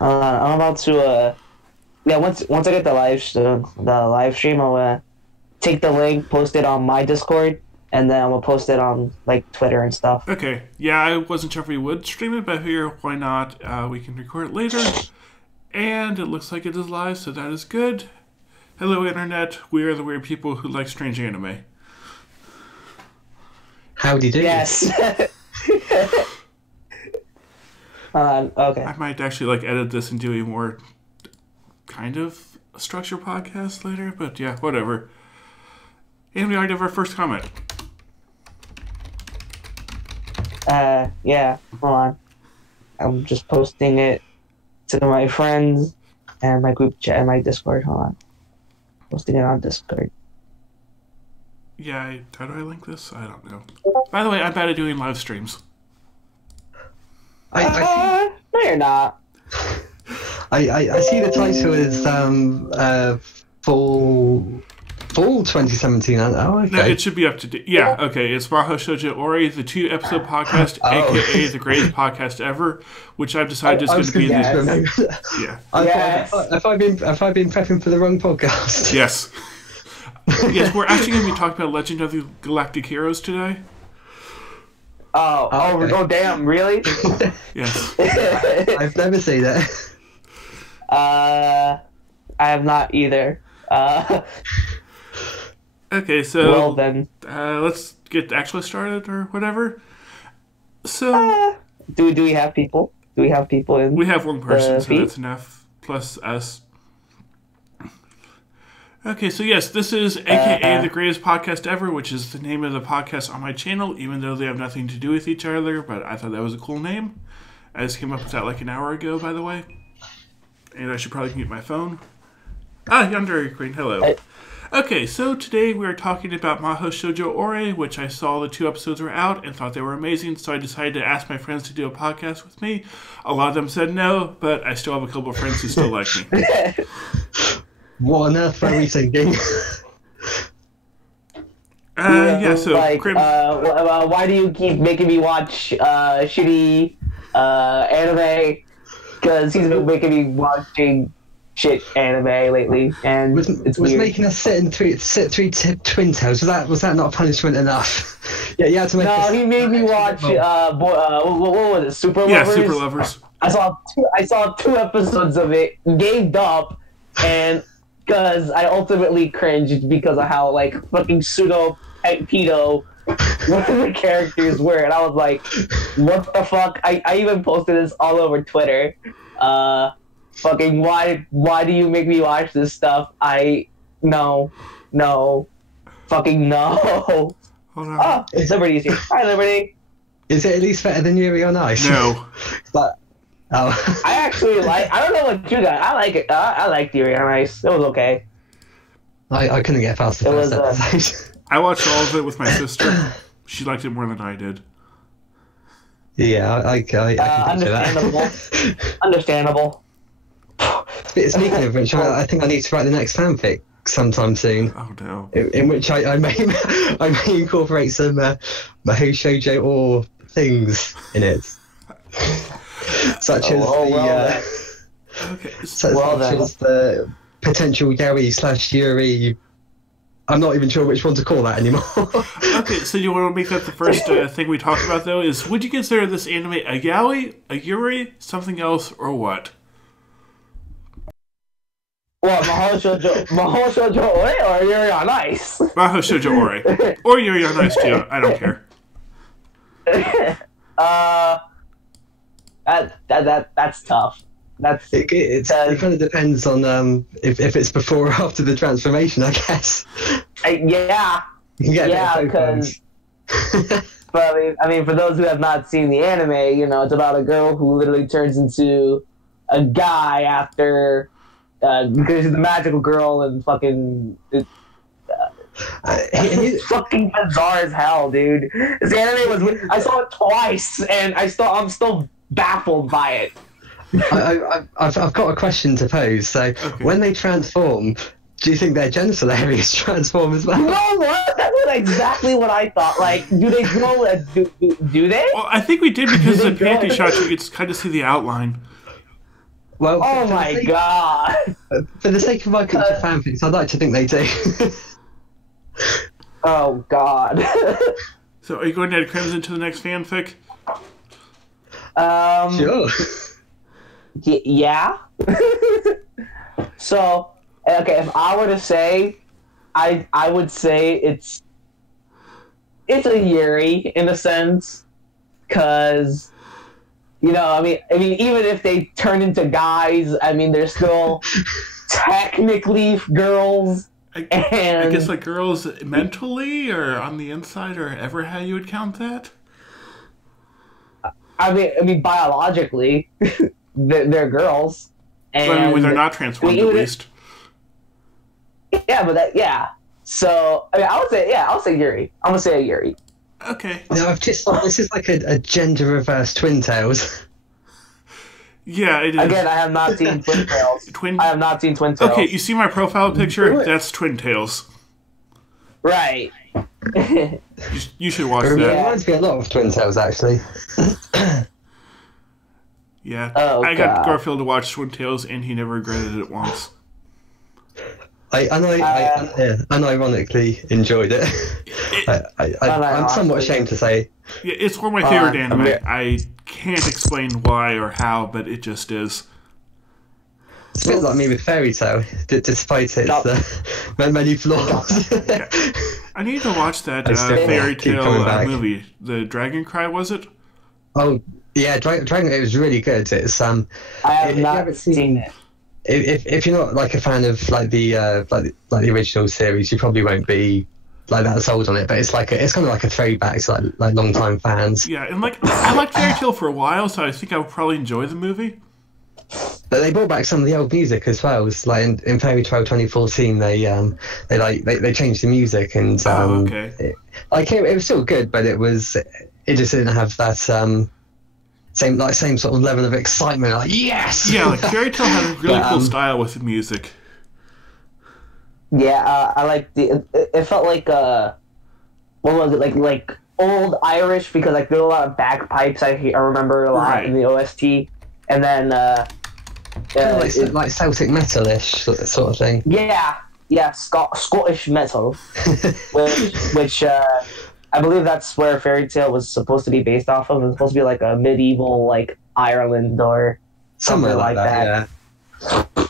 I'm about to yeah. Once I get the live stream, I'll take the link, post it on my Discord, and then I'm gonna post it on like Twitter and stuff. Okay. Yeah, I wasn't sure if we would stream it, but I figure why not? We can record it later. And it looks like it is live, so that is good. Hello, Internet. We are the weird people who like strange anime. Howdy do. Yes. Okay. I might actually like edit this and do a more kind of structured podcast later, but yeah, whatever. And we already have our first comment. Yeah. Hold on. I'm just posting it to my friends and my group chat and my Discord. Hold on. Posting it on Discord. Yeah, how do I link this? I don't know. By the way, I'm bad at doing live streams. I No, you're not. I see the title is fall 2017. Oh, okay. No, it should be up to date. Yeah, okay. It's Mahou Shoujo Ore, the 2-episode podcast, aka the greatest podcast ever, which I've decided is going to be the. Yeah. Have I been prepping for the wrong podcast? Yes. Yes, we're actually going to be talking about Legend of the Galactic Heroes today. Oh, damn, really? Yes. I've never seen it. I have not either. Okay, so well then, let's get actually started or whatever. So, do we have people? Do we have people in? We have one person, so feed? that's enough. Plus us. Okay, so yes, this is AKA the greatest podcast ever, which is the name of the podcast on my channel, even though they have nothing to do with each other, but I thought that was a cool name. I just came up with that like an hour ago, by the way. And I should probably mute my phone. Yonder Green, hello. Okay, so today we are talking about Mahou Shoujo Ore, which I saw the 2 episodes were out and thought they were amazing, so I decided to ask my friends to do a podcast with me. A lot of them said no, but I still have a couple of friends who still like me. What on earth were we thinking? So... Like, why do you keep making me watch shitty anime? Because he's been making me watching shit anime lately, and it's was weird. making us sit through Twin Tales. Was that not punishment enough? Yeah, you had to make. No, he made me watch. What was it? Super Lovers. Yeah, Super Lovers. I saw 2 episodes of it, gave up, and because I ultimately cringed because of how like fucking pseudo pedo one of the characters were, and I was like, what the fuck? I even posted this all over Twitter. Fucking why do you make me watch this stuff? No. Fucking no. Hold on. Liberty's here. Hi, Liberty. Is it at least better than Yuri on Ice? No. But I actually I don't know what you got. I like it. I liked Yuri on Ice. It was okay. I couldn't get past the first episode. I watched all of it with my sister. She liked it more than I did. Yeah, I can understandable. Understandable. Speaking of which, I think I need to write the next fanfic sometime soon. Oh no! In which I may incorporate some Mahou Shoujo Ore things in it, such as the potential Yaoi/Yuri. I'm not even sure which one to call that anymore. Okay, so you want to make that the first thing we talk about, though, is would you consider this anime a yaoi, a yuri, something else, or what? What, Mahou Shoujo Ore or Yuri on Ice? Mahou Shoujo Ore. Or Yuri on Ice, too. I don't care. That's tough. It kind of depends on if it's before or after the transformation, I guess. Yeah, because. But I mean, for those who have not seen the anime, you know, it's about a girl who literally turns into a guy after because she's the magical girl and fucking. It's fucking bizarre as hell, dude. This anime was. I saw it twice, and I'm still baffled by it. I've got a question to pose. So, when they transform, do you think their genital areas transform as well? You know what? That's exactly what I thought. Like, do they grow? Do they? Well, I think we did because the panty shots you could kind of see the outline. Well, Oh my god! for the sake of my culture fanfics, I'd like to think they do. Oh god. So, are you going to add Crimson to the next fanfic? Sure. Yeah. So, okay, if I were to say, I would say it's a Yuri in a sense, because I mean, even if they turn into guys, I mean, they're still technically girls. I guess like girls mentally or on the inside or ever how you would count that? I mean biologically, they're girls. And So, I mean, when they're not transformed, at least. Yeah, but So, I mean, I'll say Yuri. I'm gonna say a Yuri. Okay. No, I've just thought this is like a gender reverse Twin Tails. Yeah, it is. Again, I have not seen Twin Tails. I have not seen Twin Tails. Okay, you see my profile picture? That's Twin Tails. Right. You should watch It that. reminds me a lot of Twin Tails, actually. Yeah. Oh, I got God. Garfield to watch Twin Tails, and he never regretted it once. I unironically enjoyed it. I'm somewhat ashamed to say. Yeah, it's one of my favorite anime. I can't explain why or how, but it just is. It's a bit like me with Fairy Tail, despite its many flaws. Yeah. I need to watch that Fairy Tail movie. The Dragon Cry, was it? Oh, yeah, Dragon. It was really good. It's I have not seen it. If you're not like a fan of like the original series, you probably won't be like that sold on it. But it's kind of like a throwback to like long time fans. Yeah, and like I liked Fairy Tail for a while, so I think I would probably enjoy the movie. But they brought back some of the old music as well. It's like in Fairy Tail 2014, they changed the music and okay. It was still good, but it just didn't have that same sort of level of excitement. Like yes, yeah, like Fairy Tail had a really cool style with the music. Yeah, I like it felt like what was it like old Irish, because like there were a lot of bagpipes. I remember a lot in the OST, and then like Celtic metal-ish sort of thing. Yeah, Scottish metal, which I believe that's where Fairy Tail was supposed to be based off of. It was supposed to be like a medieval like Ireland or something like that. Yeah.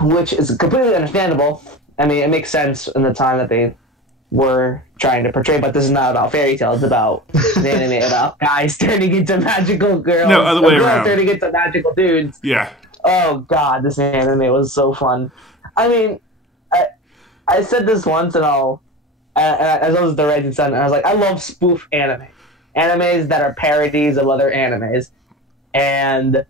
Which is completely understandable. I mean, it makes sense in the time that they were trying to portray, but this is not about Fairy Tail. It's about an anime about guys turning into magical girls. No, other way around. Turning into magical dudes. Yeah. Oh god, this anime was so fun. I mean, I said this once, and as I was the Rising Sun, I was like, I love spoof animes that are parodies of other animes, and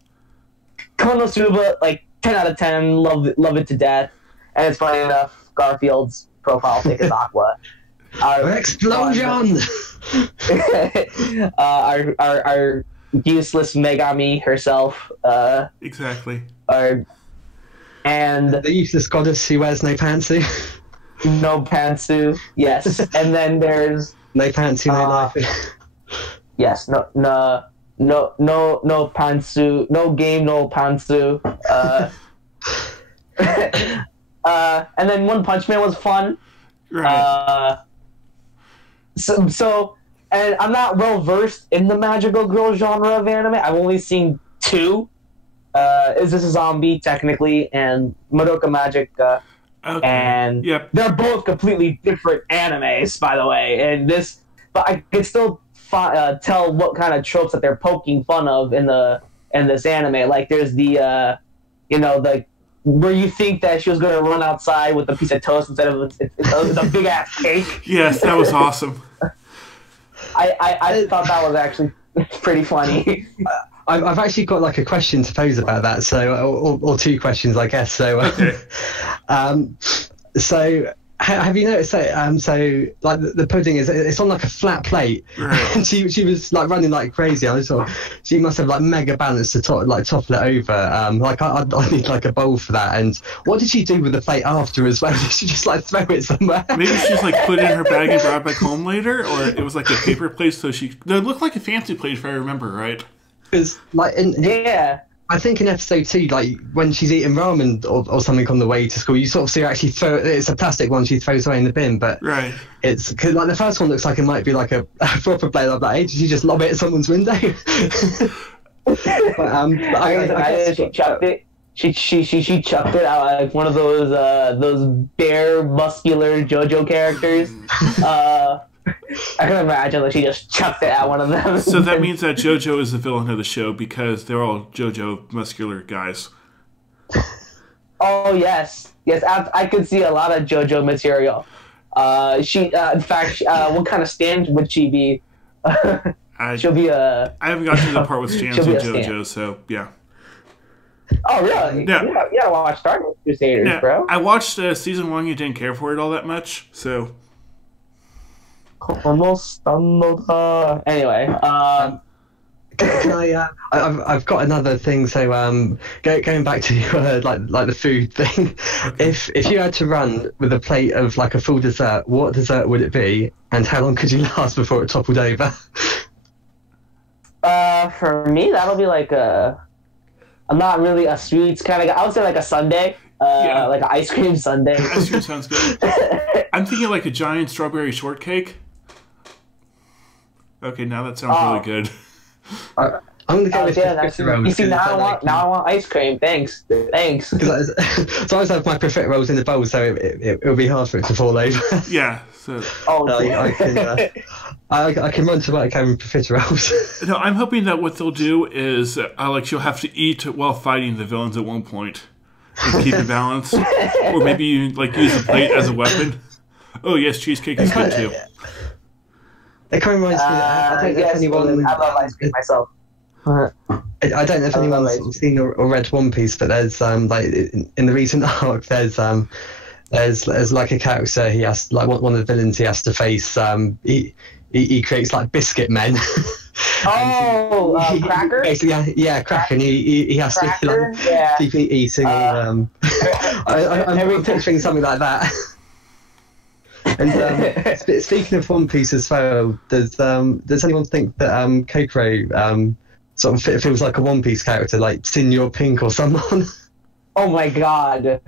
Konosuba, like 10 out of 10, love it to death. And it's funny enough, Garfield's profile pic is Aqua. Explosion! Our useless Megami herself. Exactly. And the useless goddess who wears no pantsuit. No pantsuit, yes. And then there's no pantsuit, no life. Yes, no pantsuit, no game, no pantsuit. And then One Punch Man was fun. Right. So, and I'm not well versed in the magical girl genre of anime. I've only seen two. Is This a Zombie technically, and Madoka Magica. Okay. And they're both completely different animes, by the way. But I could still tell what kind of tropes that they're poking fun of in this anime. Like there's the where you think that she was going to run outside with a piece of toast instead of a big ass cake. Yes, that was awesome. I thought that was actually pretty funny. I've actually got like a question to pose about that, so or two questions, I guess. So, okay. So have you noticed that? So like the pudding it's on like a flat plate, right. And she was like running like crazy. I thought she must have like mega balance to topple it over. Like I need like a bowl for that. And what did she do with the plate after as well? Did she just like throw it somewhere? Maybe she just like put it in her bag and brought it back home later, or it was like a paper plate. So it looked like a fancy plate if I remember right. Because like I I think in episode 2, like when she's eating ramen or something on the way to school, you sort of see her actually throw. It's a plastic one she throws away in the bin, but right. It's cause, like the first one looks like it might be like a proper blade. I'm like, hey, did she just lob it at someone's window? But, I guess she chucked it. She chucked it out like one of those bare muscular JoJo characters. I can imagine that she just chucked it at one of them. So that means that JoJo is the villain of the show because they're all JoJo muscular guys. Oh yes, I could see a lot of JoJo material. In fact, what kind of stand would she be? She'll be a. I haven't gotten to the part with stands in JoJo, so yeah. Oh really? Yeah. You gotta watch Star Wars Crusaders, bro. I watched season 1. You didn't care for it all that much, so. Anyway, can I've got another thing. So going back to like the food thing, if you had to run with a plate of like a full dessert, what dessert would it be, and how long could you last before it toppled over? For me, that'll be like I'm not really a sweets kind of guy. I would say like a sundae. Like an ice cream sundae. Ice cream sounds good. I'm thinking like a giant strawberry shortcake. Okay, now that sounds really good. I'm gonna go with profiterole rolls. You see, now I want ice cream. Thanks. So I always have my profiteroles in the bowl, so it'll be hard for it to fall over. Yeah. So. I can run to work having profiteroles. No, I'm hoping that what they'll do is like she'll have to eat while fighting the villains at one point to keep the balance, or maybe you like use the plate as a weapon. Oh yes, cheesecake is good too. It kind of reminds me. I don't know if anyone. I love ice cream myself. I don't know if anyone's seen or read One Piece, but there's like in the recent arc, there's like a character he has, like one of the villains he has to face. He creates like biscuit men. Cracker. Basically, yeah, Cracker. And he has Cracker? to like keep eating. I'm picturing something like that. And speaking of One Piece as well, does anyone think that Kokoro sort of feels like a One Piece character, like Senior Pink or someone? Oh my god!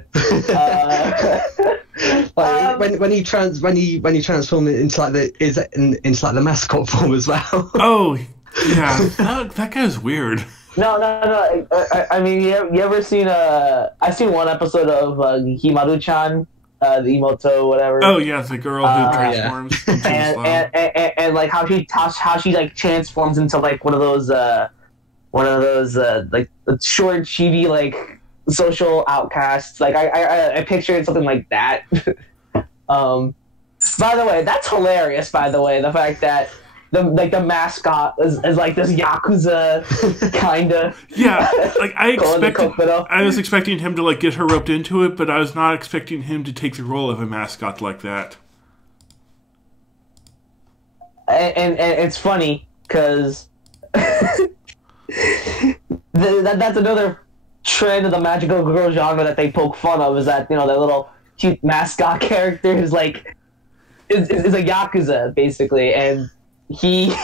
Like when he transformed into like the mascot form as well. Oh yeah, that guy's weird. No. I mean, you ever seen I've seen one episode of Himaru-chan. The Emoto, whatever. Oh yeah, the girl who transforms. Yeah. And like how she like transforms into like one of those like short chibi like social outcasts. Like I pictured something like that. By the way, that's hilarious. By the way, the fact that the mascot is like this Yakuza kind of. Yeah, like I was expecting him to like get her roped into it, but I was not expecting him to take the role of a mascot like that. And it's funny because that's another trend of the magical girl genre that they poke fun of, is that, you know, their little cute mascot character is like is a Yakuza basically, and he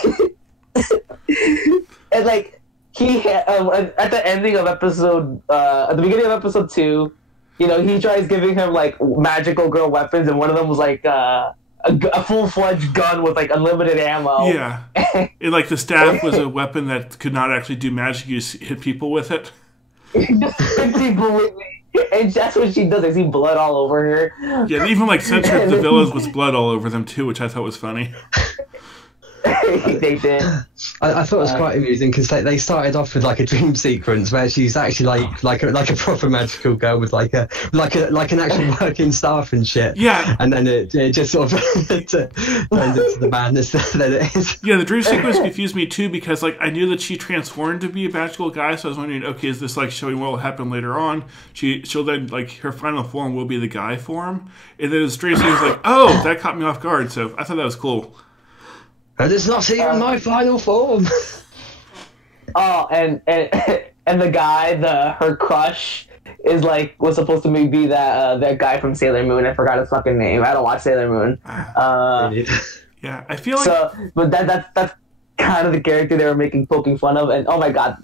and like he at the ending of episode at the beginning of episode 2, you know, he tries giving him like magical girl weapons, and one of them was like a full-fledged gun with like unlimited ammo. Yeah, and like the staff was a weapon that could not actually do magic. You just hit people with it. Just hit people with it. And that's what she does. I see blood all over her. Yeah, they even like censored the villains with blood all over them too, which I thought was funny. They did. I thought it was quite amusing because they started off with like a dream sequence where she's actually like a proper magical girl with like an actual working staff and shit. Yeah. And then it just sort of turns into the madness that it is. Yeah, the dream sequence confused me too because like I knew that she transformed to be a magical guy, so I was wondering, okay, is this like showing what will happen later on? She'll then like her final form will be the guy form, and then the dream sequence was like, oh, that caught me off guard. So I thought that was cool. And it's not even my final form. Oh, and the guy, her crush, was supposed to be that guy from Sailor Moon. I forgot his fucking name. I don't watch Sailor Moon. Yeah, I feel like but that's kind of the character they were poking fun of. And oh my god,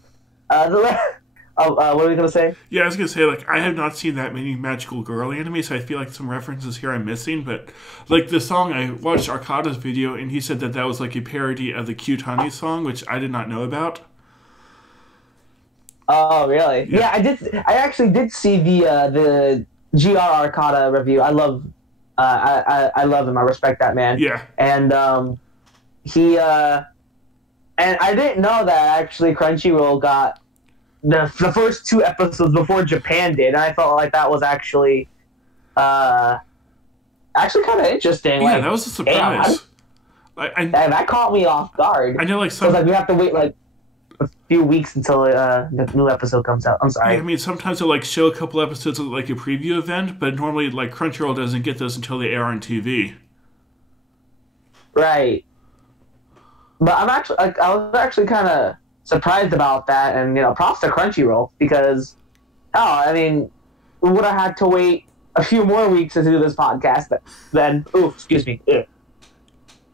what are we gonna say? Yeah, I was gonna say, like, I have not seen that many magical girl anime, so I feel like some references here I'm missing. But like the song, I watched Arcada's video, and he said that that was like a parody of the Cute Honey song, which I did not know about. Oh, really? Yeah, I did. I actually did see the GR Arcada review. I love, I love him. I respect that man. Yeah. And he and I didn't know that actually Crunchyroll got the first 2 episodes before Japan did. And I felt like that was actually kind of interesting. Yeah, like, that was a surprise. That caught me off guard. I know, like, some... like, we have to wait, like, a few weeks until the new episode comes out. I'm sorry. Yeah, I mean, sometimes they'll, like, show a couple episodes of, like, a preview event, but normally, like, Crunchyroll doesn't get those until they air on TV. Right. But I'm actually, like, I was actually kind of surprised about that, and, you know, props to Crunchyroll, because, I mean, we would have had to wait a few more weeks to do this podcast then. Oh, excuse me. Ew.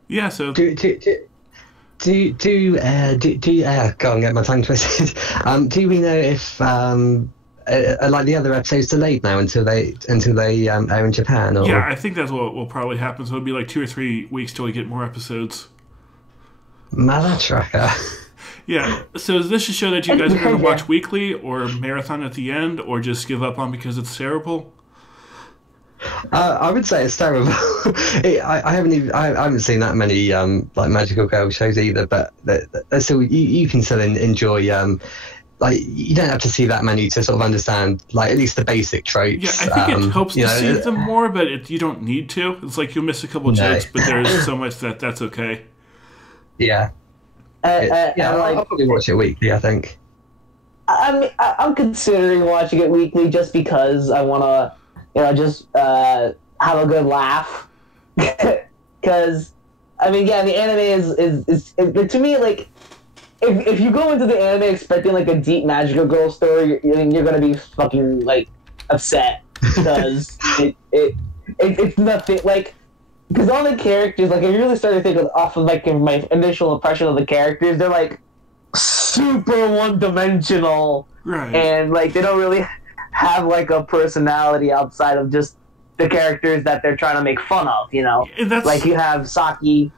Yeah, so... Go and get my tongue twisted. Do we know if like the other episodes delayed now until they air in Japan? Or? Yeah, I think that's what will probably happen. So it'll be like 2 or 3 weeks till we get more episodes. Mother trucker. Yeah, so is this a show that you guys are going to watch weekly, or marathon at the end, or just give up on because it's terrible? I would say it's terrible. I haven't seen that many like magical girl shows either, but still you can still enjoy. Like, you don't have to see that many to sort of understand, like, at least the basic tropes. Yeah, I think it helps to see them more, but you don't need to. It's like you'll miss a couple jokes, but there's so much that's okay. Yeah. I'll probably watch it weekly, I think. I'm considering watching it weekly just because I want to, just have a good laugh. Because, I mean, yeah, the anime is to me, like, if you go into the anime expecting, like, a deep magical girl story, you're going to be fucking, like, upset. Because it's nothing, like... Because all the characters, like, if you really start to think off of, like, my initial impression of the characters, they're, like, super one-dimensional. Right. And, like, they don't really have, like, a personality outside of just the characters that they're trying to make fun of, you know? Like, you have Saki,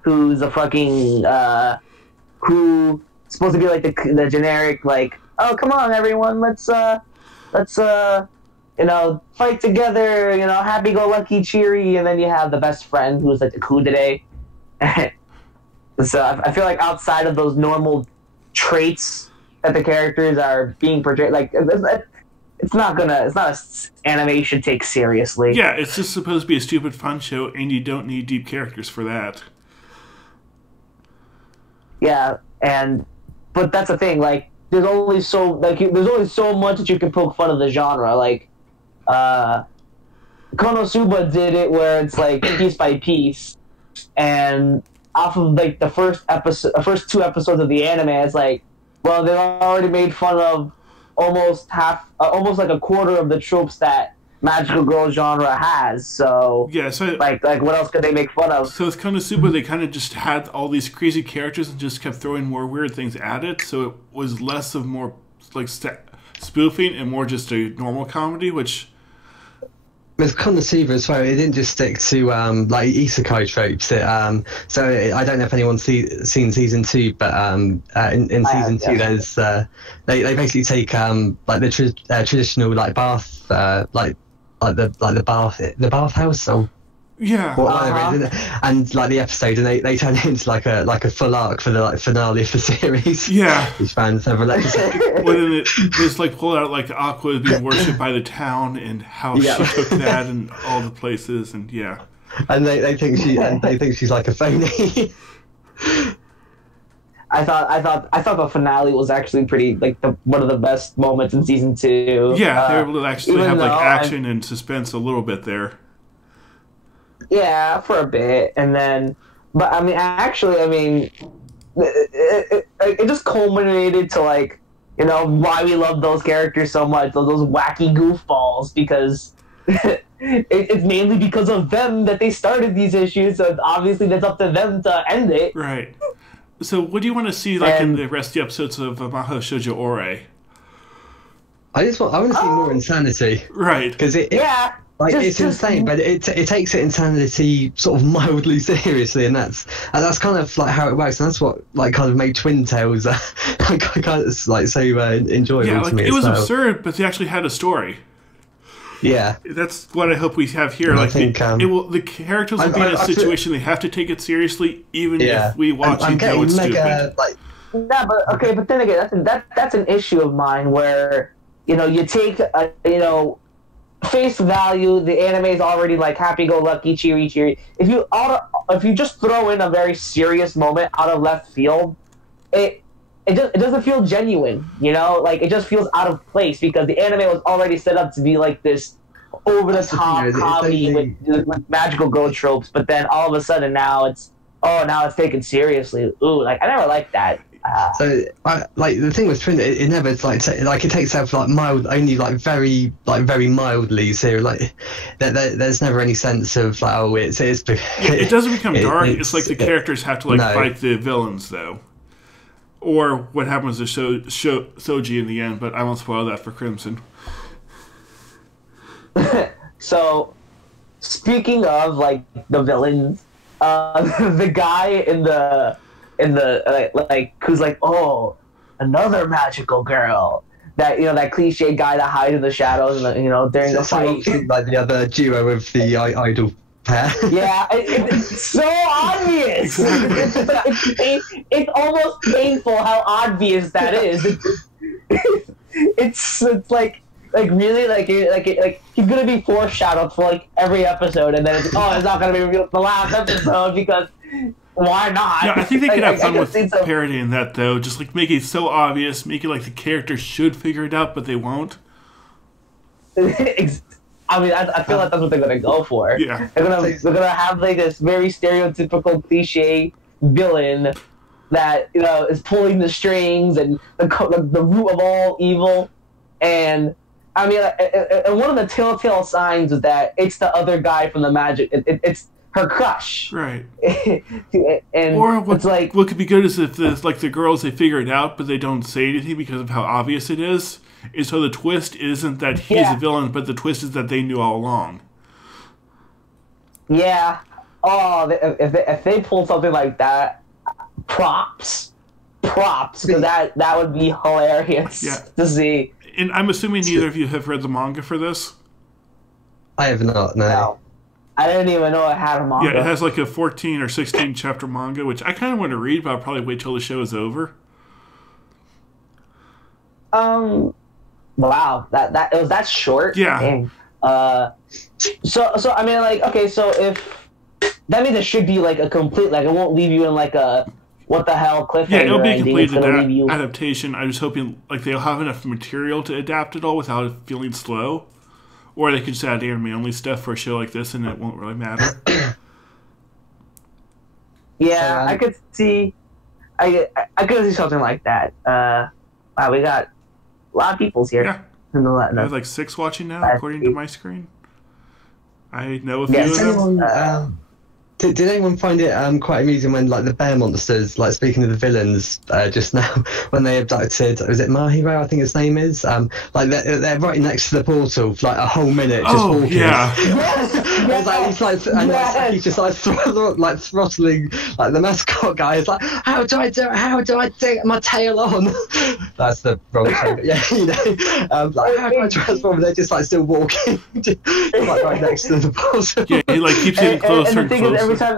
who's a fucking, who's supposed to be, like, the generic, like, oh, come on, everyone, let's fight together, happy-go-lucky, cheery, and then you have the best friend who's like the kudere. So I feel like outside of those normal traits that the characters are being portrayed, like, it's not an anime should take seriously. Yeah, it's just supposed to be a stupid fun show, and you don't need deep characters for that. Yeah, but that's the thing, like, there's only so much that you can poke fun of the genre, like, Konosuba did it where it's like piece by piece, and off of like the first 2 episodes of the anime, it's like, well, they've already made fun of almost like a quarter of the tropes that magical girl genre has. So yeah, so like what else could they make fun of? So with Konosuba, they kind of just had all these crazy characters and just kept throwing more weird things at it. So it was less of more like spoofing and more just a normal comedy, which. With Konosuba as well, it didn't just stick to like isekai tropes. So I don't know if anyone's seen season 2, but in season 2, there's they basically take like the traditional like bath like the bathhouse or whatever it is, and like the episode, and they turn it into like a full arc for the like finale of the series. Yeah, which spans several episodes. Well, then it just like pull out like Aqua being worshipped by the town and how she took that and all the places, and and they think she's like a phony. I thought the finale was actually pretty, like, one of the best moments in season 2. Yeah, they were able to actually have like action and suspense a little bit there. Yeah, for a bit, and then, but I mean, it just culminated to, like, why we love those characters so much, those wacky goofballs, because it's mainly because of them that they started these issues, so obviously that's up to them to end it. Right. So what do you want to see, like, in the rest of the episodes of Mahou Shoujo Ore? I want to see more insanity. Right. Because Yeah. it's insane, but it takes its insanity sort of mildly seriously, and that's kind of like how it works, and that's what like kind of made Twin Tales kind of like so enjoyable Yeah, to like me. it was absurd, but they actually had a story. Yeah, that's what I hope we have here. And like I think, the characters will be in a situation they have to take it seriously, even if we watch and know it's stupid. Yeah, but okay, but then again, that's an issue of mine where you take face value, the anime is already like happy-go-lucky, cheery. If you just throw in a very serious moment out of left field, it doesn't feel genuine. Like it just feels out of place because the anime was already set up to be like this over-the-top comedy with magical girl tropes. But then all of a sudden now it's taken seriously. Ooh, like I never liked that. So, like the thing with Twin, it never it takes itself like mild, only like very mildly. So like, there's never any sense of like, oh, it doesn't become dark. It's like the characters have to like fight the villains though, or what happens to Soji in the end. But I won't spoil that for Crimson. So, speaking of like the villains, the guy in the who's like, oh, another magical girl, that cliche guy that hides in the shadows and during the fight, like the other duo with the idol pair. Yeah, it's so obvious. It's almost painful how obvious that is. It's like really like he's gonna be foreshadowed for like every episode, and then it's not gonna be revealed the last episode because why not? Yeah, I think they could have fun with parodying that though. Just like make it so obvious, make it like the characters should figure it out, but they won't. I mean, I feel like that's what they're gonna go for. Yeah, they're gonna have like this very stereotypical cliche villain that is pulling the strings and the root of all evil. And I mean, and one of the telltale signs is that it's the other guy from the magic. It's her crush, right? And or what, it's like what could be good is if the girls, they figure it out, but they don't say anything because of how obvious it is. And so the twist isn't that he's a villain, but the twist is that they knew all along. Yeah. Oh, if they pull something like that, props, because that would be hilarious to see. And I'm assuming neither of you have read the manga for this. I have not. No. I didn't even know it had a manga. Yeah, it has like a 14 or 16 chapter manga, which I kind of want to read, but I'll probably wait till the show is over. Wow, that it was that short. Yeah. Dang. So I mean, like, okay, so if that means it should be like a complete, like, it won't leave you in like a what the hell cliffhanger. Yeah, it'll be a complete ending. adaptation. I'm just hoping like they'll have enough material to adapt it all without it feeling slow. Or they could just add anime-only stuff for a show like this, and it won't really matter. Yeah, I could see. I could see something like that. Wow, we got a lot of people's here. Yeah, I have like 6 watching now, according to my screen. I know a few of them. Did anyone find it quite amusing when, like, the bear monsters, like, speaking of the villains just now, when they abducted, was it Mahou, I think his name is? Like, they're right next to the portal for, like, a whole minute just walking. Yeah. He's just, like, throttling, like, the mascot guy is like, how do I do it? How do I take my tail on? That's the wrong thing, but yeah, like, how do I transform? They're just, like, still walking, just, like, right next to the portal. Yeah, he, like, keeps getting closer and closer. Every time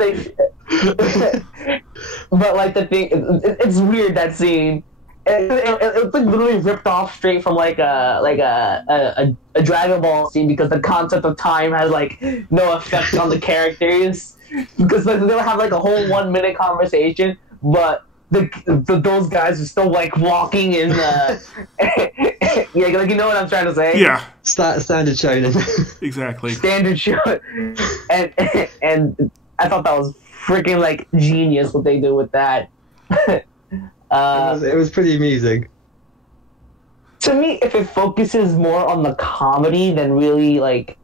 but like the thing, it's weird, that scene. It's like literally ripped off straight from like a Dragon Ball scene, because the concept of time has like no effect on the characters, because like, they'll have like a whole 1 minute conversation, but those guys are still like walking in yeah, like, you know what I'm trying to say? Yeah, standard shonen. Exactly. Standard shonen, and I thought that was freaking like genius what they do with that. It was pretty amusing. To me, if it focuses more on the comedy than really like,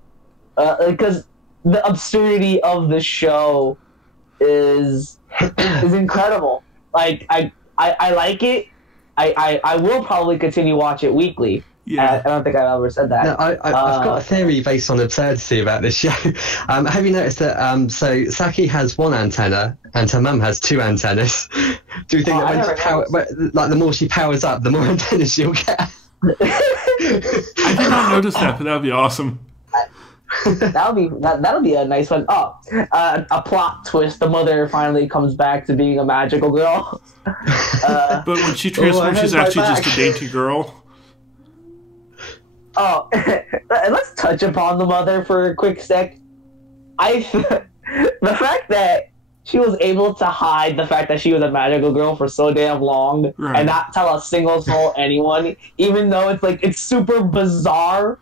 because the absurdity of the show is incredible. Like I like it. I will probably continue watch it weekly. Yeah. I don't think I've ever said that. No, I've got a theory based on absurdity about this show. Have you noticed that? So Saki has one antenna, and her mum has two antennas. Do you think that the more she powers up, the more antennas she'll get? I did not notice that, but that would be awesome. That'll be a nice one. Oh, a plot twist. The mother finally comes back to being a magical girl. But when she transforms, she's actually just a dainty girl. Oh, let's touch upon the mother for a quick sec. The fact that she was able to hide the fact that she was a magical girl for so damn long and not tell a single soul anyone, even though it's super bizarre.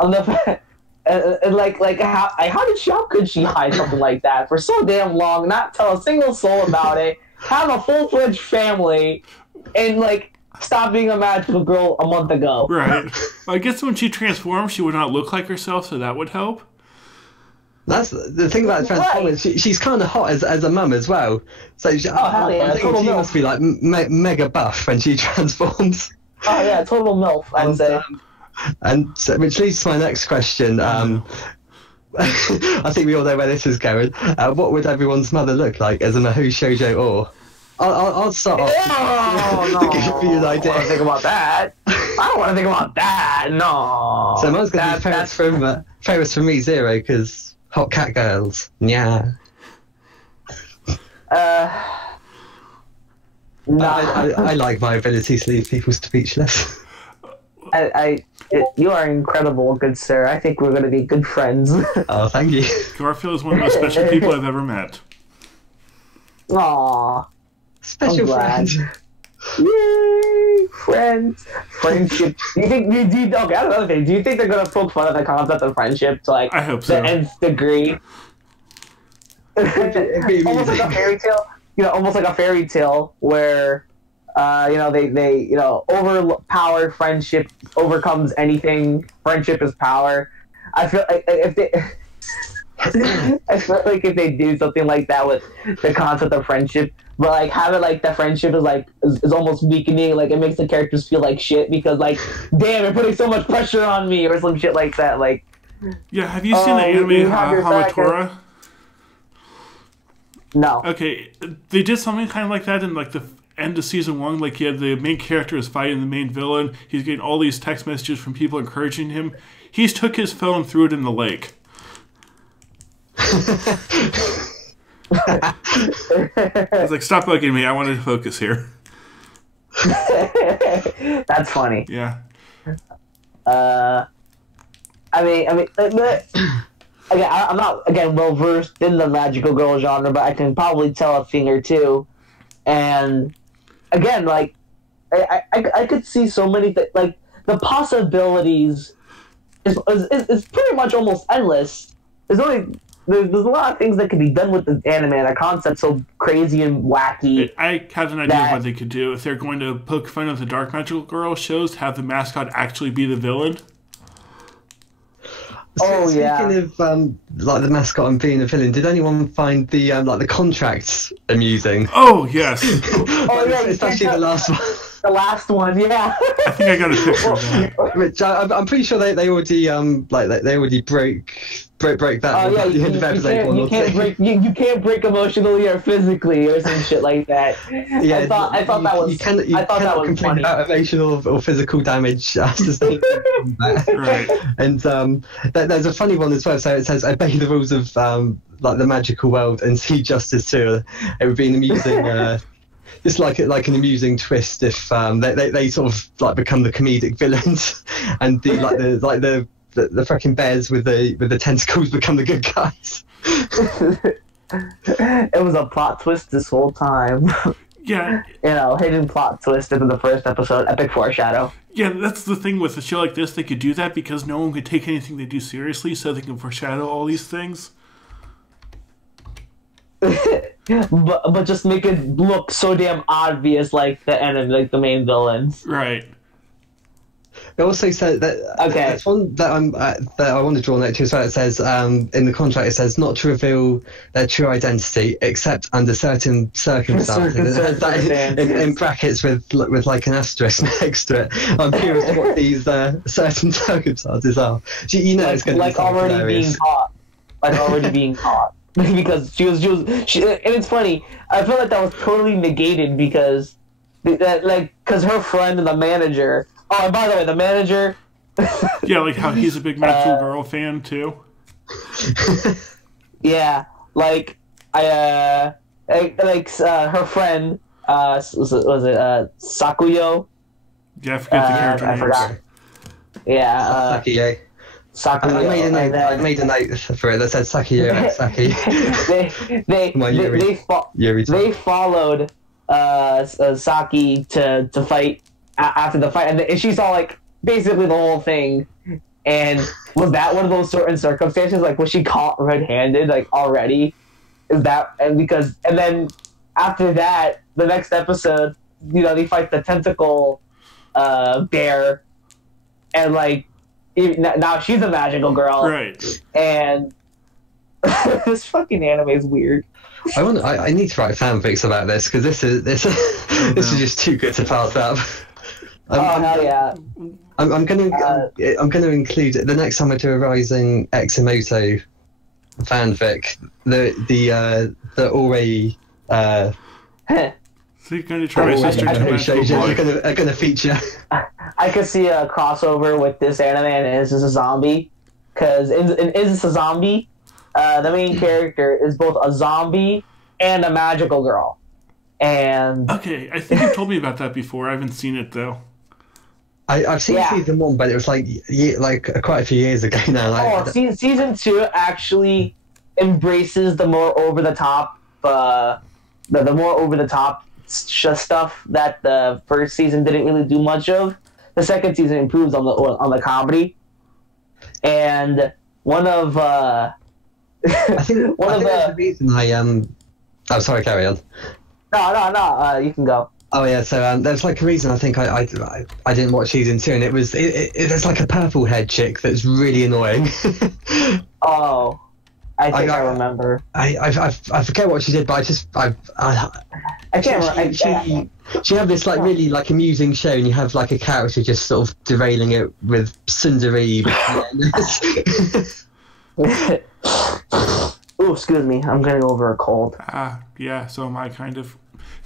On the fact, how could she hide something like that for so damn long, not tell a single soul about it, have a full-fledged family, and stop being a magical girl a month ago. Right. Well, I guess when she transforms, she would not look like herself, so that would help. That's the thing about Transformers. She's kind of hot as a mum as well. So I think she must be mega buff when she transforms. Oh yeah, total MILF, I'd say. And so, which leads to my next question. I think we all know where this is going. What would everyone's mother look like as a Mahou Shoujo Ore? I'll start off to give you an idea. I don't want to think about that. I don't want to think about that. No. So mine's going to be famous from me, Zero, because hot cat girls. Yeah. No. I like my ability to leave people speechless. You are incredible, good sir. I think we're going to be good friends. Oh, thank you. Garfield is one of the most special people I've ever met. Aww. Special friend. Yay! Friendship. Do you think? Okay, another thing. Do you think they're gonna poke fun at the concept of friendship to I hope so. the nth degree? Almost like a fairy tale. Almost like a fairy tale where, they overpowered friendship overcomes anything. Friendship is power. I feel like if they do something like that with the concept of friendship, but have it the friendship is almost weakening, it makes the characters feel like shit because damn, you're putting so much pressure on me or some shit like that. Yeah, have you seen the anime Hamatora? No. Okay, they did something kind of like that in the end of season 1. You had the main character is fighting the main villain. He's getting all these text messages from people encouraging him. He's took his phone and threw it in the lake. I was stop bugging me. I wanted to focus here. That's funny. Yeah. Again, I'm not well versed in the magical girl genre, but I can probably tell a thing or two. And again, I could see so many the possibilities is pretty much almost endless. There's a lot of things that could be done with the anime, and the concept's so crazy and wacky. I have an idea of what they could do. If they're going to poke fun of the Dark Magical Girl shows, have the mascot actually be the villain. Speaking of the mascot and being a villain, did anyone find the the contracts amusing? Oh yes. Especially the last one. The last one, yeah. I think I got a picture of that. Which I'm pretty sure they already they already broke that. Oh yeah, you can't break emotionally or physically or some shit like that. Yeah, I thought that was funny. About emotional or physical damage Right. And there's a funny one as well. So it says, "Obey the rules of the magical world and see justice too." It would be an amusing. It's like an amusing twist if they sort of become the comedic villains, and the fucking bears with the tentacles become the good guys. It was a plot twist this whole time. Yeah. Hidden plot twist in the first episode. Epic foreshadow. Yeah, that's the thing with a show like this. They could do that because no one could take anything they do seriously, so they can foreshadow all these things. but just make it look so damn obvious, like the enemy, like the main villains. Right. It also said that there's one that I want to draw next to as well. It says in the contract, it says not to reveal their true identity except under certain circumstances. in brackets with like an asterisk next to it. I'm curious what these certain circumstances are. You know, it's going to be already hilarious. being caught, already being caught because she was, and it's funny. I feel like that was totally negated because her friend and the manager. Oh, and by the way, the manager. Yeah, like how he's a big Magical Girl fan too. Yeah, her friend. Was it Sakuyo? Yeah, I forget the character name. I forgot. Yeah, Sakuyo. I made a note for it that said Sakuyo and Saki. They followed Saki to fight after the fight, and she saw like basically the whole thing. And was that one of those certain circumstances? Like, was she caught red-handed like already? And then after that, the next episode, they fight the tentacle bear, and like now she's a magical girl, right? And this fucking anime is weird. I need to write fanfics about this because this is just too good to pass up. Hell yeah! I'm going to include the next time I do a Rising Eximoto fanfic. The Ore. So you're going to try my sister are going to feature. I could see a crossover with this anime and Is This a Zombie? Because in Is This a Zombie, the main character is both a zombie and a magical girl. And okay, I think you told me about that before. I haven't seen it though. I've seen season 1, but it was like quite a few years ago now. Season 2 actually embraces the more over the top, the more over the top stuff that the first season didn't really do much of. The second season improves on the comedy, and one of I think the reason oh, sorry, carry on. No, you can go. Oh yeah, so there's like a reason I think I didn't watch season 2, and it was there's like a purple head chick that's really annoying. Oh, I think I remember. I forget what she did, but I can't remember. She had this like really like amusing show, and you have like a character just sort of derailing it with Sundari. Oh, excuse me, I'm getting over a cold. Yeah, so am I kind of.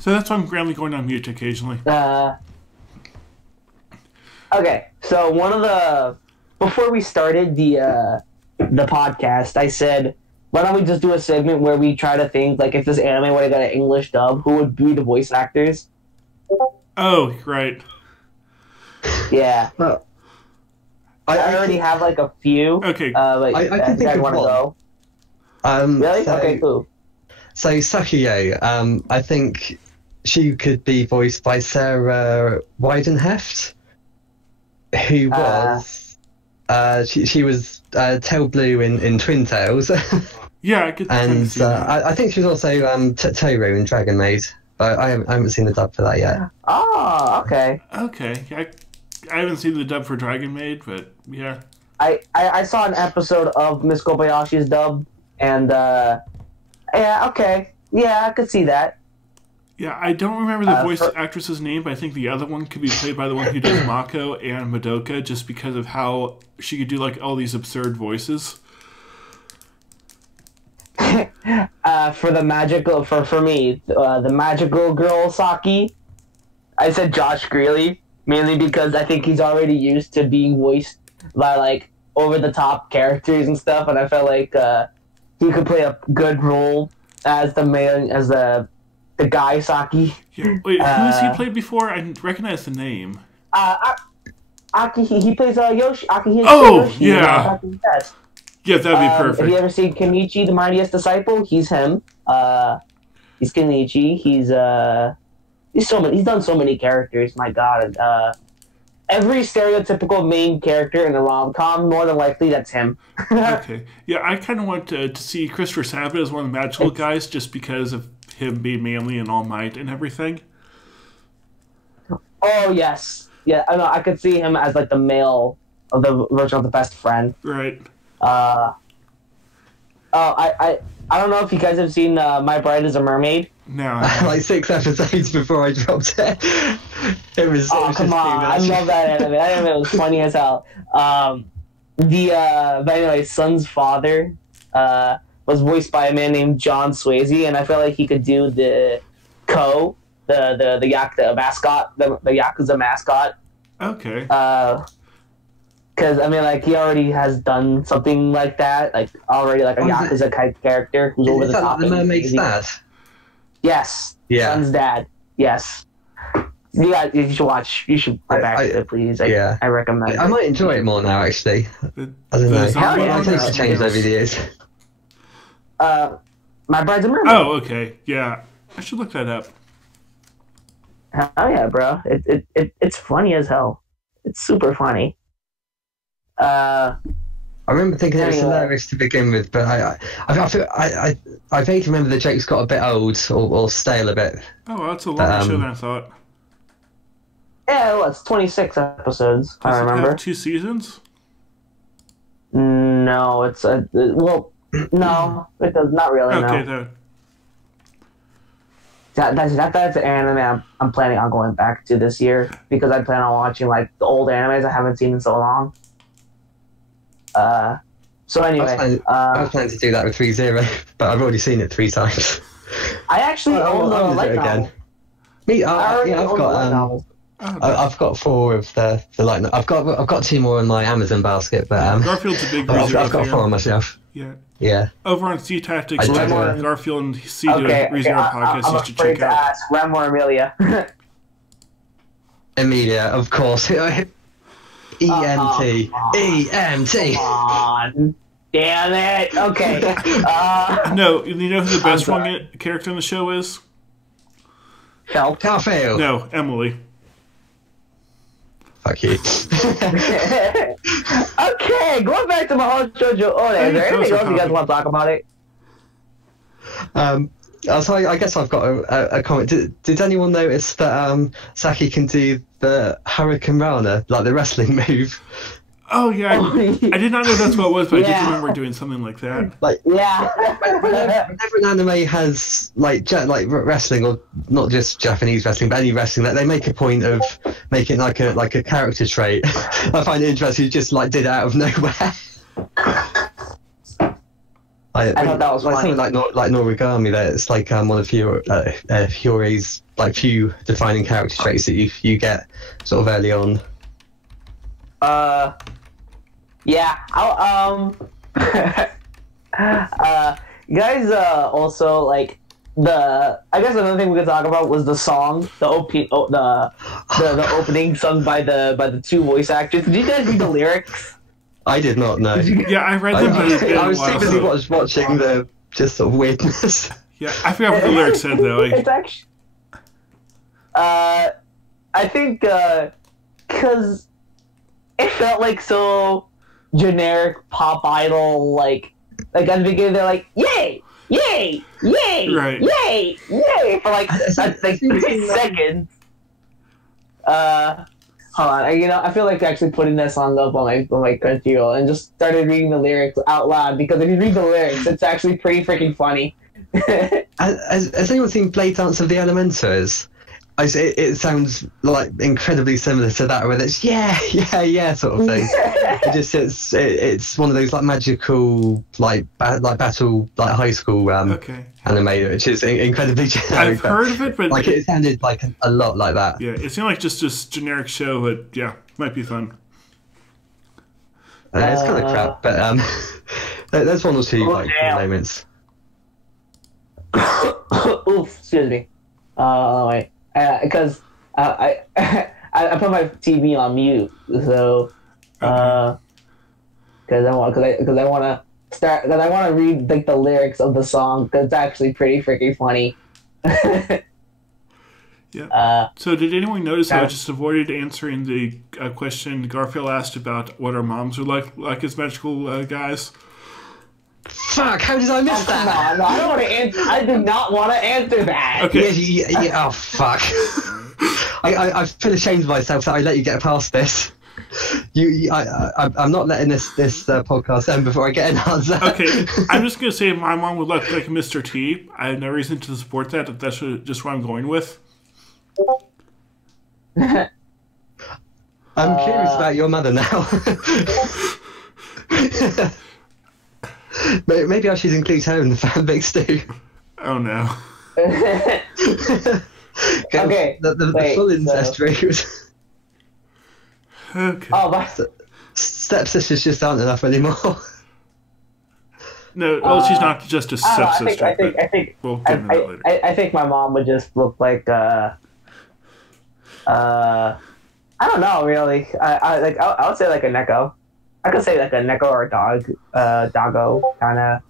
So that's why I'm grandly going on mute occasionally. Okay, so before we started the podcast, I said, why don't we just do a segment where we try to think, like, if this anime would have got an English dub, who would be the voice actors? Oh, right. Yeah. Well, I already have, like, a few. Okay. I can think of one. Go. Really? Okay, cool. So Sakuyo, I think she could be voiced by Sarah Weidenheft, who was she was Tail Blue in Twin Tails. Yeah, I could. And I think she was also Toru in Dragon Maid, but I haven't seen the dub for that yet. Oh, okay. Okay, I haven't seen the dub for Dragon Maid, but yeah. I saw an episode of Miss Kobayashi's dub, and yeah, okay. Yeah, I could see that. Yeah, I don't remember the voice actress's name, but I think the other one could be played by the one who does Mako and Madoka, just because of how she could do like all these absurd voices. For the magical, for me, the magical girl Saki, I said Josh Greeley, mainly because I think he's already used to being voiced by like over the top characters and stuff, and I felt like he could play a good role as the guy Saki. Yeah. Wait, who has he played before? I recognize the name. He plays Yoshi. Oh, Yoshi, yeah. Yeah, that'd be perfect. Have you ever seen Kenichi, the Mightiest Disciple? He's him. He's Kenichi. He's done so many characters. My God. Every stereotypical main character in a rom-com, more than likely, that's him. Okay. Yeah, I kind of want to see Christopher Sabat as one of the magical guys, just because of him being manly and All Might and everything. Oh, yes. yeah, I know. I could see him as like the male of the version of the best friend. Right. I don't know if you guys have seen My Bride is a Mermaid. No. Like 6 episodes before I dropped it. It was. Oh, come on! I love that anime. That anime was funny as hell. But anyway, Sun's father was voiced by a man named John Swayze, and I feel like he could do the Yakuza mascot, the Yakuza mascot. Okay. Because I mean, like, he already has done something like that, like already like a Yakuza type character who's over the top. Like the mermaid's dad? Yes. Yeah. Sun's dad. Yes. Yeah, you should watch. You should get back to it, please. I recommend it. I might enjoy it more now, actually. I don't know. I think it's changed over the years. My Bride's a Mermaid. Oh, okay. Yeah. I should look that up. Oh yeah, bro. It's funny as hell. It's super funny. I remember thinking it was hilarious to begin with, but I vaguely remember the jokes got a bit old or stale a bit. Oh, well, that's a longer show than I thought. Yeah, it was 26 episodes. I remember. It have 2 seasons? No, it's well, no, it does not really. Okay, no. That's an anime I'm planning on going back to this year because I plan on watching like the old animes I haven't seen in so long. So anyway, I was planning to do that with 3-0, but I've already seen it 3 times. I actually own the light novel. Me, I've got 4 of the light novel. I've got 2 more in my Amazon basket, but Garfield's a big I've got 4 on myself. Yeah. Yeah. Over on C Tactics, Garfield and C do a ReZero podcast. I'm You should check out. ask Rem or Amelia. Emilia, of course. EMT. EMT. Come on. Damn it. Okay. No, you know who the best one character in the show is? Garfield. No, Emily. Fuck you. Okay, going back to Mahou Shoujo Ore. Is there anything else you guys want to talk about it? So I guess I've got a comment. Did anyone notice that Saki can do the Hurricane Rana, like the wrestling move? Oh yeah, I did not know that's what it was, but I did remember doing something like that. Like whenever an anime has like wrestling, or not just Japanese wrestling, but any wrestling, that they make a point of making like a character trait. I find it interesting. You just like did it out of nowhere. I thought that was funny. Something like Noragami. That it's like one of Hyorei's like few defining character traits that you get sort of early on. Yeah. You guys also like I guess another thing we could talk about was the song, the opening sung by the 2 voice actors. Did you guys read the lyrics? I did not know. Yeah, I read them. I was too busy watching the just sort of weirdness. Yeah, I forgot what the lyrics said though. It's actually, I think, because it felt like so generic pop idol, like at the beginning they're like, yay, yay, yay, right. yay, yay, for like 6 seconds. Hold on, I feel like actually putting that song up on my Crunchyroll and just started reading the lyrics out loud, because if you read the lyrics, it's actually pretty freaking funny. Has anyone seen Blade Dance of the Elementors? It sounds like incredibly similar to that, where it's yeah sort of thing. It's one of those like magical like battle like high school anime, which is incredibly generic. I've heard of it, but like it sounded like a lot like that. Yeah, it seemed like just a generic show, but yeah, might be fun. It's kind of crap, but there's 1 or 2 like moments. Oof, excuse me. Wait. Because I put my TV on mute, so because I want to read like the lyrics of the song, because it's actually pretty freaking funny. Yeah. So did anyone notice how I just avoided answering the question Garfield asked about what our moms are like as magical guys? Fuck! How did I miss that? Come on, no, I don't want to answer. I did not want to answer that. Okay. Yeah, oh fuck! I feel ashamed of myself that I let you get past this. I'm not letting this podcast end before I get an answer. Okay, I'm just gonna say my mom would look like Mr. T. I have no reason to support that. That's just what I'm going with. I'm curious about your mother now. Maybe I should include her in the fan mix too. Oh no. Okay, the full incest rate. Okay. Oh, but Stepsisters just aren't enough anymore. No, well, she's not just a stepsister. I think we'll get into that later. I think my mom would just look like I don't know really. I would say like a Neko. I could say like a Neko or a doggo kind of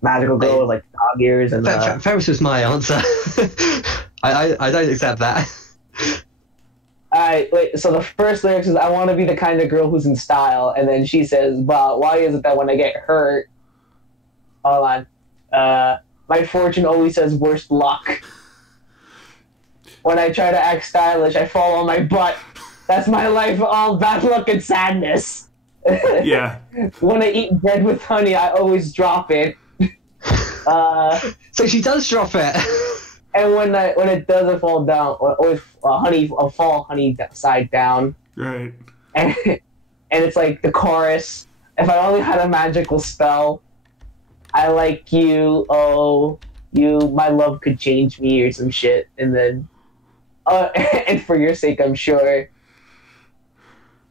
magical girl with like dog ears and. Ferris was my answer. I don't accept that. Alright, wait, so the first lyrics is, I want to be the kind of girl who's in style, and then she says, well, why is it that when I get hurt, hold on, my fortune always says worst luck. When I try to act stylish, I fall on my butt. That's my life, all bad luck and sadness. Yeah. When I eat bread with honey, I always drop it. So she does drop it. And when it doesn't fall down, always fall honey side down. Right. And it's like the chorus. If I only had a magical spell, I like you. Oh, my love could change me or some shit. And then, and for your sake, I'm sure.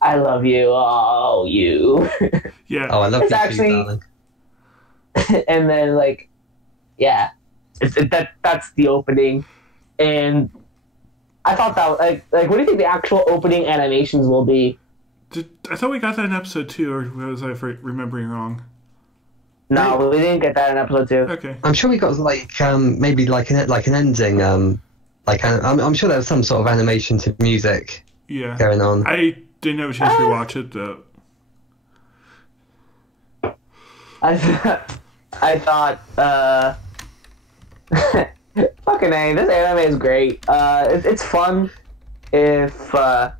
I love you. Oh, you. Yeah. Oh, I love it's you actually, too, darling. And then like, yeah. That's the opening, and I thought that like what do you think the actual opening animations will be? I thought we got that in episode 2, or was I remembering wrong? No, we didn't get that in episode 2. Okay. I'm sure we got like maybe like an ending. I'm sure there was some sort of animation to music. Yeah. Going on. I didn't have a chance to watch it though. I thought. Fucking A, this anime is great. It's fun. If I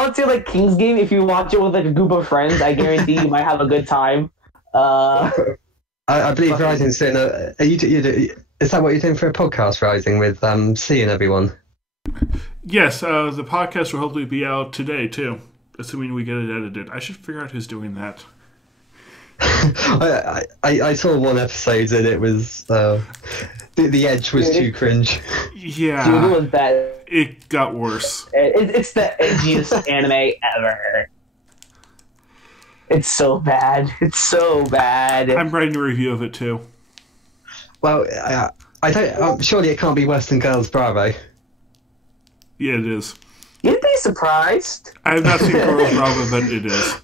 would say like King's Game, if you watch it with like a group of friends, I guarantee you might have a good time. I believe Rising's doing is that what you're doing for a podcast, Rising, with C and everyone? Yes, the podcast will hopefully be out today too, assuming we get it edited. I should figure out who's doing that. I saw one episode and it was the edge was too cringe. Yeah, dude, it was bad. It got worse. It's the edgiest anime ever. It's so bad. It's so bad. I'm writing a review of it too. Well, I don't. Surely it can't be worse than Girls Bravo. Yeah, it is. You'd be surprised. I have not seen Girls Bravo, but it is.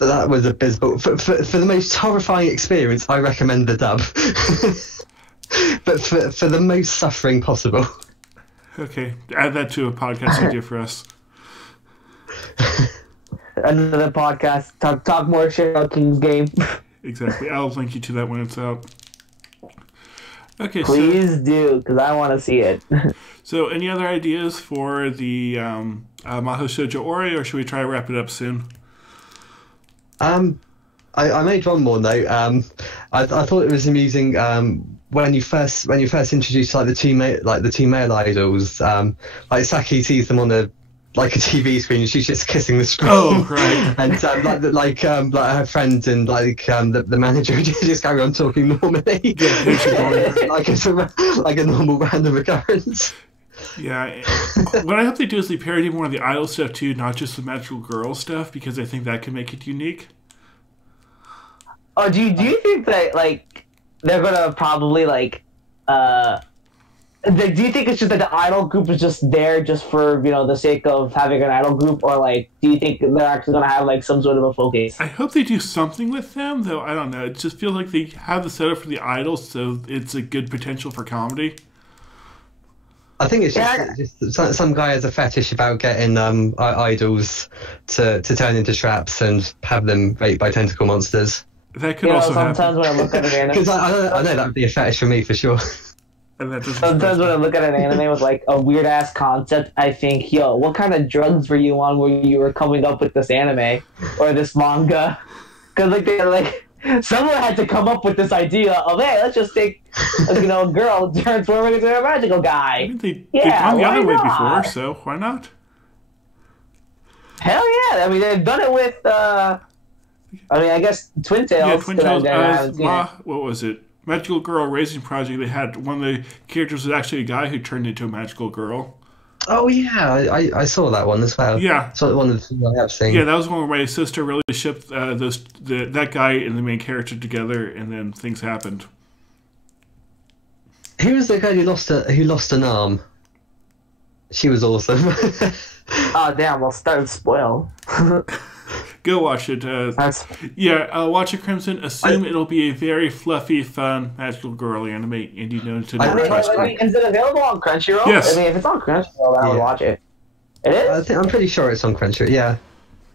That was abysmal. For the most horrifying experience, I recommend the dub. But for the most suffering possible. Okay, add that to a podcast idea for us. Another podcast. Talk more shit about King's Game. Exactly. I'll link you to that when it's out. Okay, please do, because I want to see it. So, any other ideas for the Mahou Shoujo Ore, or should we try to wrap it up soon? I made one more note. I thought it was amusing when you first introduced like the two male idols. Like Saki sees them on a TV screen and she's just kissing the screen. Oh, right. And like her friend and the manager just carry on talking normally. Like it's like a normal random occurrence. Yeah. What I hope they do is they parody more of the idol stuff too, not just the magical girl stuff, because I think that can make it unique. Oh, do you think that like they're gonna probably do you think it's just that the idol group is just there just for the sake of having an idol group, or like do you think they're actually gonna have like some sort of a focus? I hope they do something with them, though. I don't know. It just feels like they have the setup for the idols, so it's a good potential for comedy. I think it's just some guy has a fetish about getting idols to turn into traps and have them raped by tentacle monsters. That could also sometimes happen. when I look at it, because I know that would be a fetish for me for sure. And that doesn't Sometimes when I look at an anime with like a weird ass concept, I think, yo, what kind of drugs were you on when you were coming up with this anime or this manga? Because someone had to come up with this idea of, hey, let's just take a girl transforming into a magical guy. I mean, they've gone the other way before, so why not? Hell yeah! I mean, they've done it with. I guess Twin Tails. Yeah, Twin Tails. What was it? Magical Girl Raising Project. They had one of the characters was actually a guy who turned into a magical girl. Oh yeah, I saw that one as well. Yeah, so one of the things I have seen. Yeah, that was one where my sister really shipped that guy and the main character together, and then things happened. Who was the guy who lost an arm? She was awesome. Oh damn! Well, don't spoil. Go watch it. Watch it, Crimson. Assume it'll be a very fluffy, fun, magical girl anime, and you know to not trust it. Is it available on Crunchyroll? Yes. I mean, if it's on Crunchyroll, then I would watch it. It is? I'm pretty sure it's on Crunchyroll, yeah.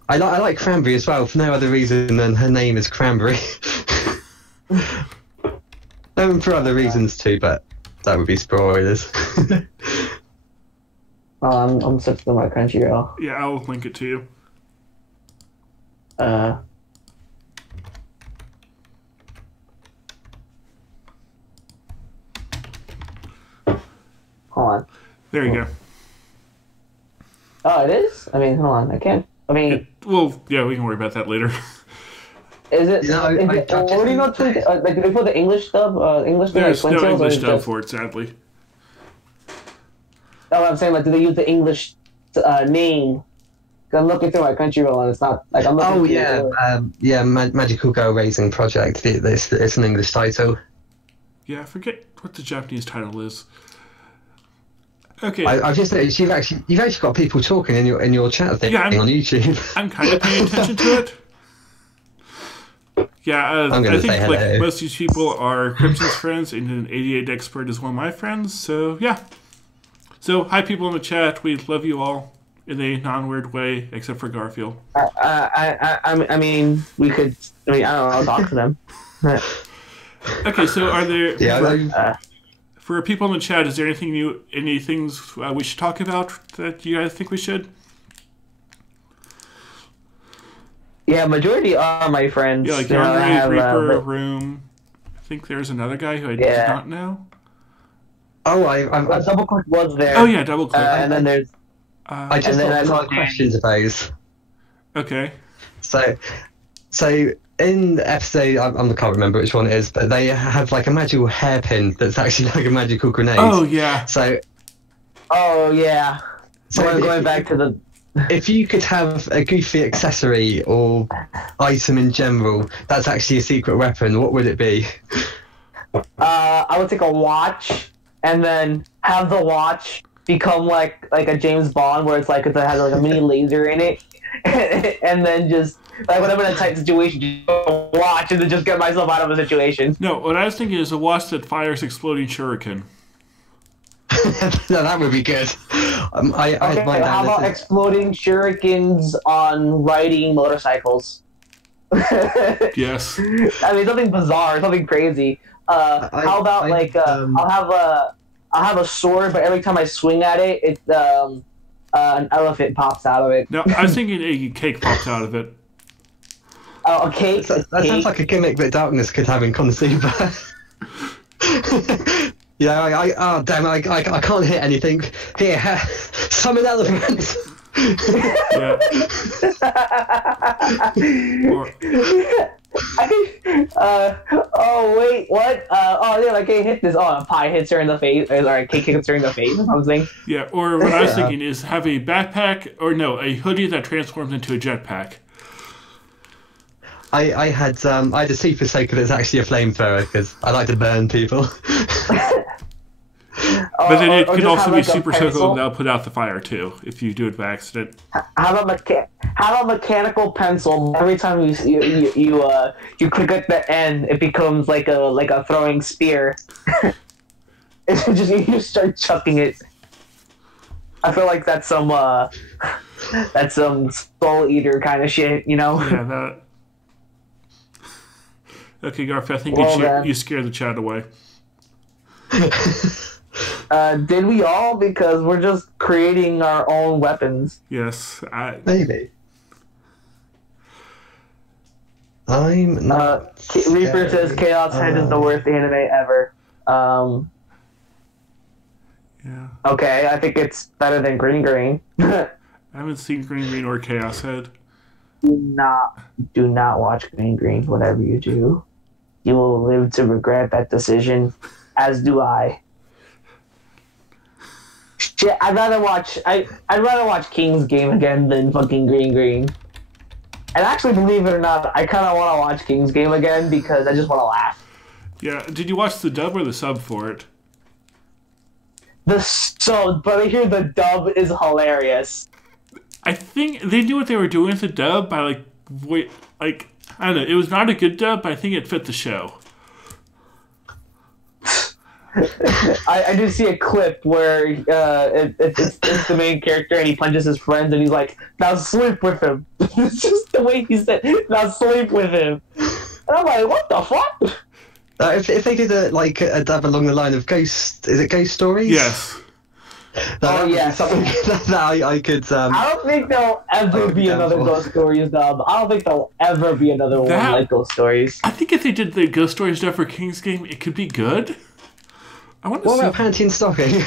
I like Cranberry as well, for no other reason than her name is Cranberry. For other reasons too, but that would be spoilers. I'm searching for my Crunchyroll. Yeah, I'll link it to you. Hold on. There you go. Oh, it is? I mean, hold on. I can't. I mean... Yeah, we can worry about that later. Is it... already not Twin Tails? Like, did they put the English dub? There's no English dub for it, sadly. Oh, I'm saying, like, do they use the English name? Because I'm looking through my Crunchyroll and it's not... like I'm looking Magical Girl Raising Project. It's an English title. Yeah, I forget what the Japanese title is. Okay. I've just noticed you've actually got people talking in your chat thing on YouTube. I'm kind of paying attention to it. Yeah, I think like most of these people are Crimson's friends, and an 88 expert is one of my friends. So yeah. So hi, people in the chat. We love you all in a non-weird way, except for Garfield. I mean, we could. I mean, I don't know. I'll talk to them. Okay, so are there? Yeah. For people in the chat, is there any things we should talk about that you guys think we should? Yeah, majority are my friends. Yeah, like Young Reaper, Room. I think there's another guy who I did not know. Oh, I'm Double Click was there. Oh yeah, Double Click. And then there's. I just got some questions about those. Okay. So in the episode, I can't remember which one it is, but they have like a magical hairpin that's actually like a magical grenade. Oh yeah. Oh yeah. So going back to the. If you could have a goofy accessory or item in general that's actually a secret weapon, what would it be? I would take a watch and then have the watch become like a James Bond, where it's like it has like a mini laser in it, and then just like when I'm in a tight situation, just watch and then just get myself out of a situation. No, what I was thinking is a watch that fires exploding shuriken. No, that would be good. How about exploding shurikens on riding motorcycles? Yes. I mean, something bizarre, something crazy. How about I'll have a sword, but every time I swing at it, an elephant pops out of it. No, I was thinking a cake pops out of it. Oh, a cake? That sounds like a gimmick that Darkness could have in Konosuba. Yeah, I can't hit anything. Here, summon elephants. Yeah. Oh wait, what? I can't hit this. Oh, a pie hits her in the face, or a cake hits her in the face or something. Yeah, or what I was thinking is have a backpack, or no, a hoodie that transforms into a jetpack. I had a super soaker that's actually a flamethrower because I like to burn people. But then it could also be super soaker that'll put out the fire too if you do it by accident. Have a mechanical pencil. Every time you click at the end, it becomes like a throwing spear. It's just you start chucking it. I feel like that's some Soul Eater kind of shit, you know? Yeah, that. Okay, Garf, I think you scared the chat away. Did we all? Because we're just creating our own weapons. Yes, Maybe. I'm not. Reaper says Chaos Head is the worst anime ever. Yeah. Okay, I think it's better than Green Green. I haven't seen Green Green or Chaos Head. Do not watch Green Green, whatever you do. You will live to regret that decision, as do I. Shit, I'd rather watch King's Game again than fucking Green Green. And actually, believe it or not, I kind of want to watch King's Game again because I just want to laugh. Yeah, did you watch the dub or the sub for it? But I hear the dub is hilarious. I think they knew what they were doing with the dub by I don't know. It was not a good dub, but I think it fit the show. I do see a clip where it's the main character and he punches his friends and he's like, "Now sleep with him." It's just the way he said, "Now sleep with him." And I'm like, what the fuck? If they did a dub along the line of Ghost, is it Ghost Stories? Yes. Something that I could. I don't think there'll ever be another Ghost Stories dub. I don't think there'll ever be another one like Ghost Stories. I think if they did the Ghost Stories dub for King's Game, it could be good. What about Panty and Stocking?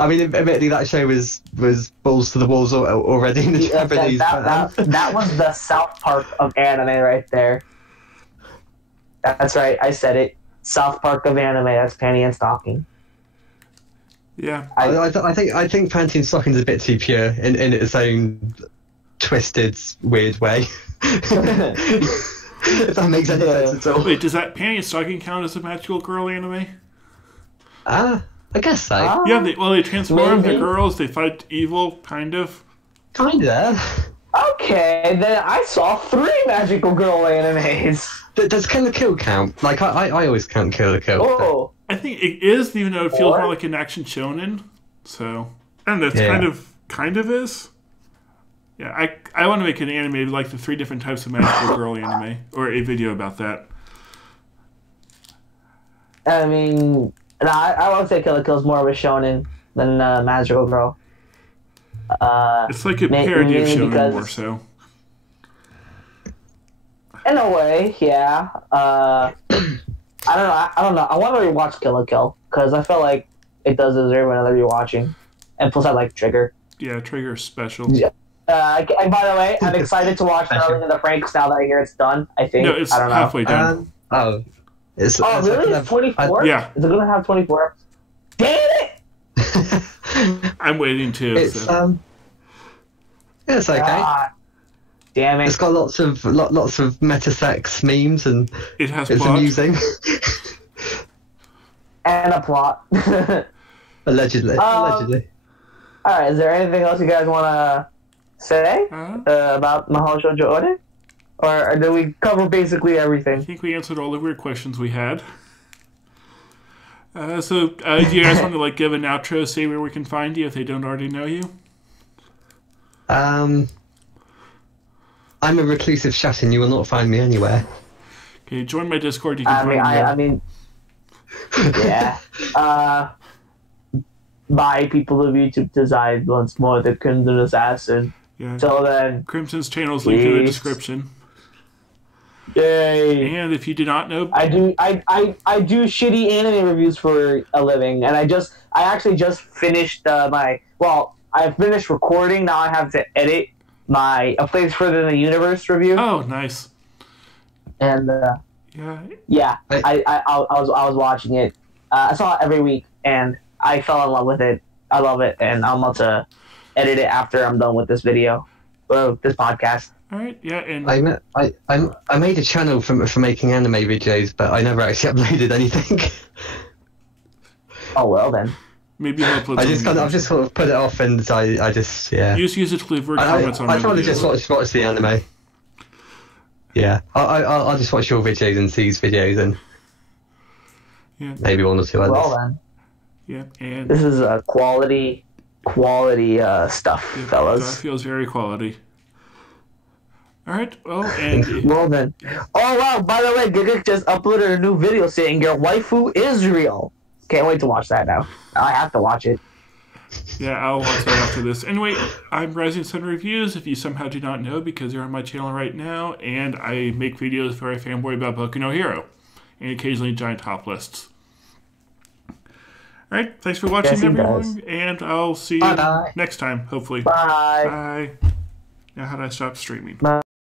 I mean, admittedly, that show was balls to the walls already in the Japanese. That was the South Park of anime right there. That's right, I said it. South Park of anime. That's Panty and Stocking. Yeah, I think Panty and Stocking is a bit too pure in its own twisted, weird way. If that makes any sense at all. Wait, does that Panty and Stocking count as a magical girl anime? I guess so. Yeah, they transform, they're girls, they fight evil, kind of. Kinda. Okay, then I saw 3 magical girl animes. Does Kill la Kill count? Like, I always count Kill la Kill. Oh. I think it is, even though it feels more like an action shonen. So, and that's kind of is. Yeah, I want to make an anime like the 3 different types of magical girl anime, or a video about that. I mean, no, I would say Kill la Kill is more of a shonen than magical girl. It's like a parody of shonen more so. In a way, yeah. I don't know. I want to rewatch Kill la Kill because I feel like it does deserve another rewatching. And plus, I like Trigger. Yeah, Trigger's special. Yeah. And by the way, I'm excited to watch Darling in the Franxx now that I hear it's done. I think. No, it's I don't know. halfway done. Really? It's 24? Yeah. Is it going to have 24? Damn it! I'm waiting too. It's it's okay. God. Damn it! It's got lots of metasex memes and it has it's plot. amusing. And a plot. Allegedly. All right. Is there anything else you guys want to say about Mahou Shoujo Ore? Or did we cover basically everything? I think we answered all the weird questions we had. So, do you guys want to give an outro, say where we can find you if they don't already know you? I'm a reclusive chat and you will not find me anywhere. Okay, join my Discord. You can find me. I mean, yeah. Bye, people of YouTube. Decide once more the Crimson Assassin. Yeah. Till then, Crimson's channel is linked in the description. Yay! And if you do not know, I do shitty anime reviews for a living, and I actually just finished I finished recording. Now I have to edit my A Place Further in the Universe review. Oh, nice. And yeah, I was watching it. I saw it every week, and I fell in love with it. I love it, and I'm about to edit it after I'm done with this video, or this podcast. All right, yeah, and I made a channel for making anime videos, but I never actually uploaded anything. Oh well then. Maybe I'll upload. I've just sort of put it off, and I just You just use it to leave comments on. I'd rather just watch the anime. Yeah, I'll just watch your videos and C's videos and maybe one or two others. Well then. Yeah, and this is quality stuff, fellas. That feels very quality. All right, well, and well then. Oh wow! By the way, Gigik just uploaded a new video saying your waifu is real. Can't wait to watch that now. I have to watch it. Yeah, I'll watch that after this. Anyway, I'm Rising Sun Reviews, if you somehow do not know, because you're on my channel right now, and I make videos for a fanboy about Boku no Hero, and occasionally giant top lists. Alright, thanks for watching, everyone, and I'll see you next time, hopefully. Bye. Bye. Now how do I stop streaming? Bye.